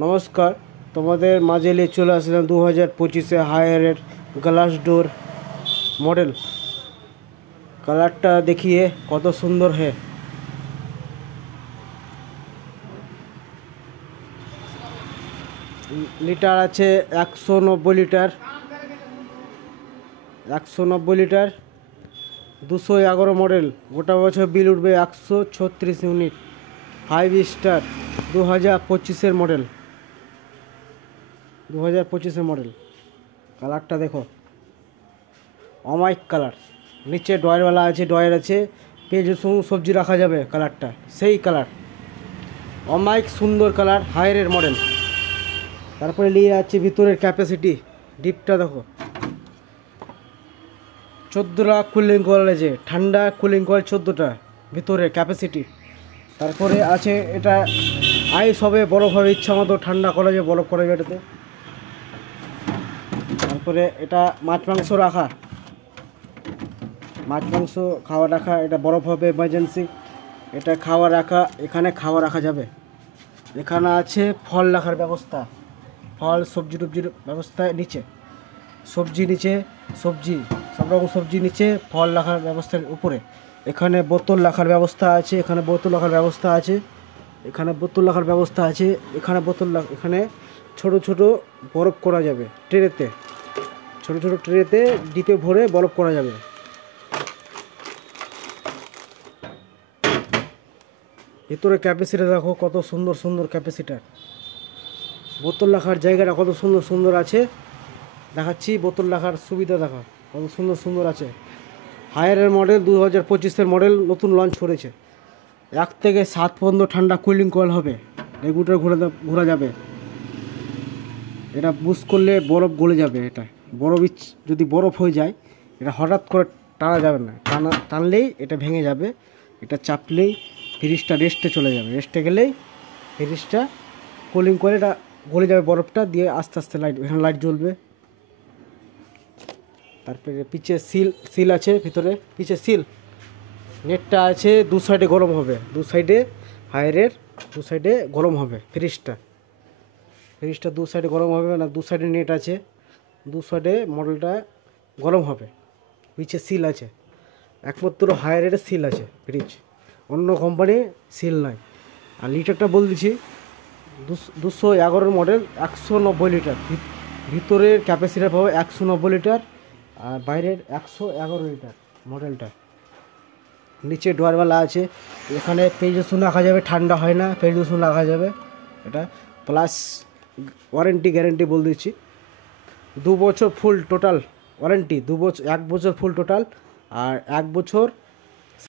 নমস্কার, তোমাদের মাঝে নিয়ে চলে আসলাম 2025-এ হায়ারের গ্লাস ডোর মডেল। কালারটা দেখিয়ে কত সুন্দর হে। লিটার আছে 190 লিটার, 190 লিটার, 211 মডেল। গোটা বছর বিল উঠবে 136 ইউনিট। 5 স্টার, 2025-এর মডেল, 2025-এর মডেল। কালারটা দেখো, অমাইক কালার। নিচে ডয়ারওয়ালা আছে, ডয়ার আছে, পেঁয়াজ রসুন সবজি রাখা যাবে। কালারটা সেই কালার, অমাইক সুন্দর কালার, হায়ারের মডেল। তারপরে নিয়ে আছে ভিতরের ক্যাপাসিটি, ডিপটা দেখো, 14টা কুলিং কয়েল আছে, ঠান্ডা কুলিং কয়েল 14টা ভিতরে ক্যাপাসিটি। তারপরে আছে এটা আইস হবে, বরফ হবে, ইচ্ছা মতো ঠান্ডা করা যাবে, বরফ করা যাবে এটাতে। তারপরে এটা মাছ মাংস রাখা, মাছ মাংস খাওয়া রাখা, এটা বরফ হবে এমার্জেন্সি। এটা খাওয়া রাখা, এখানে খাওয়া রাখা যাবে। এখানে আছে ফল রাখার ব্যবস্থা, ফল সবজি টবজির ব্যবস্থা নিচে, সবজি নিচে, সবজি সব রকম সবজি নিচে, ফল রাখার ব্যবস্থার উপরে। এখানে বোতল রাখার ব্যবস্থা আছে, এখানে বোতল রাখার ব্যবস্থা আছে, এখানে বোতল রাখার ব্যবস্থা আছে, এখানে বোতল এখানে ছোট ছোট বরফ করা যাবে ট্রেতে, ছোট ছোট ট্রেতে ডিপে ভরে বরফ করা যাবে। ভিতরে ক্যাপাসিটি দেখো কত সুন্দর সুন্দর ক্যাপাসিটার। বোতল রাখার জায়গাটা কত সুন্দর সুন্দর আছে, দেখাচ্ছি। বোতল রাখার সুবিধা দেখা কত সুন্দর সুন্দর আছে। হায়ারের মডেল, 2025-এর মডেল, নতুন লঞ্চ করেছে। 1 থেকে 7 পর্যন্ত ঠান্ডা কুলিং কয়েল হবে, রেগুলেটর ঘোরা যাবে। এটা বুশ করলে বরফ গলে যাবে। এটা বরফ যদি বরফ হয়ে যায়, এটা হঠাৎ করে টানা যাবে না, টানলেই এটা ভেঙে যাবে। এটা চাপলেই ফ্রিজটা রেস্টে চলে যাবে, রেস্টে গেলেই ফ্রিজটা কুলিং করে এটা গলে যাবে, বরফটা দিয়ে আস্তে আস্তে লাইট, এখানে লাইট জ্বলবে। তারপরে পিছে সিল আছে, ভিতরে পিছে সিল, নেটটা আছে, দু সাইডে গরম হবে, দু সাইডে হায়ারের দু সাইডে গরম হবে। ফ্রিজটা দু সাইডে গরম হবে না, দু সাইডে নেট আছে, দু সাইডে মডেলটা গরম হবে। পিছে সিল আছে, একমাত্র হায়ারের সিল আছে ফ্রিজ, অন্য কোম্পানি সিল নাই। আর লিটারটা বলে দিচ্ছি, 211 মডেল, 190 লিটার। ভিতরের ক্যাপাসিটি পাবে 190 লিটার, আর বাইরের 111 লিটার মডেলটা। নিচে ডোয়ারওয়ালা আছে, এখানে পেঁয়াজ রসুন রাখা যাবে, ঠান্ডা হয় না, পেঁয়াজ রসুন রাখা যাবে। এটা প্লাস ওয়ারেন্টি গ্যারেন্টি বলে দিচ্ছি, 2 বছর ফুল টোটাল ওয়ারেন্টি, 1 বছর ফুল টোটাল, আর 1 বছর